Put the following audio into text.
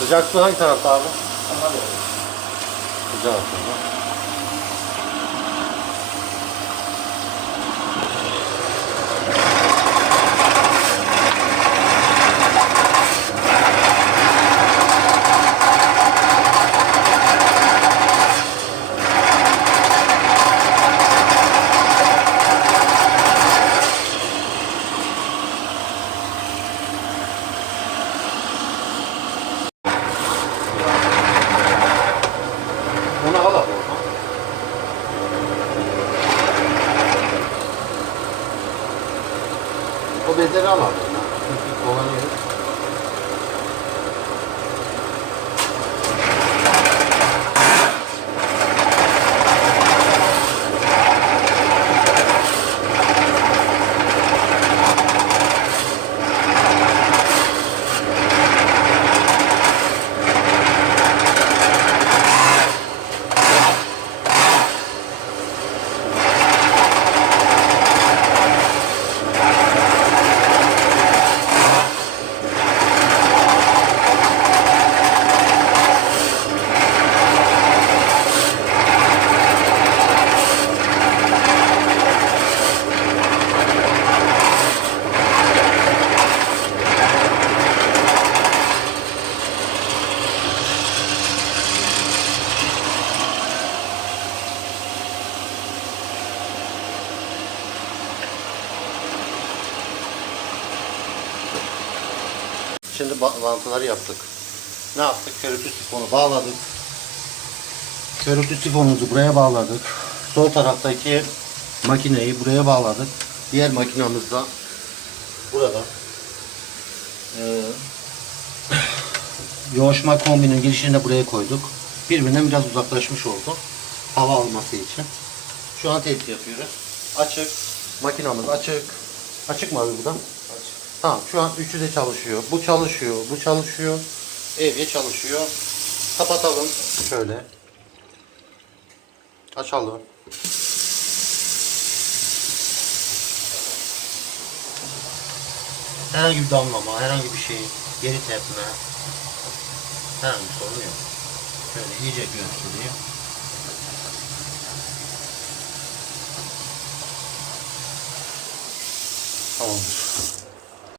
Sıcak su hangi tarafta abi? Sıcak su. Onu al abi. O bezleri al abi. Şimdi ba- bantıları yaptık. Ne yaptık? Körüklü sifonu bağladık. Körüklü sifonumuzu buraya bağladık. Sol taraftaki makineyi buraya bağladık. Diğer makinamız da burada. Ee, yoğuşma kombinin girişini de buraya koyduk. Birbirinden biraz uzaklaşmış oldu. Hava alması için. Şu an test yapıyoruz. Açık. Makinamız açık. Açık mı abi bu? Tamam şu an üçü de çalışıyor. Bu çalışıyor, bu çalışıyor. Evye çalışıyor. Kapatalım. Şöyle. Açalım. Herhangi bir damlama, herhangi bir şey, geri tepme. Herhangi bir sorun yok. Şöyle iyice göstereyim. Tamamdır.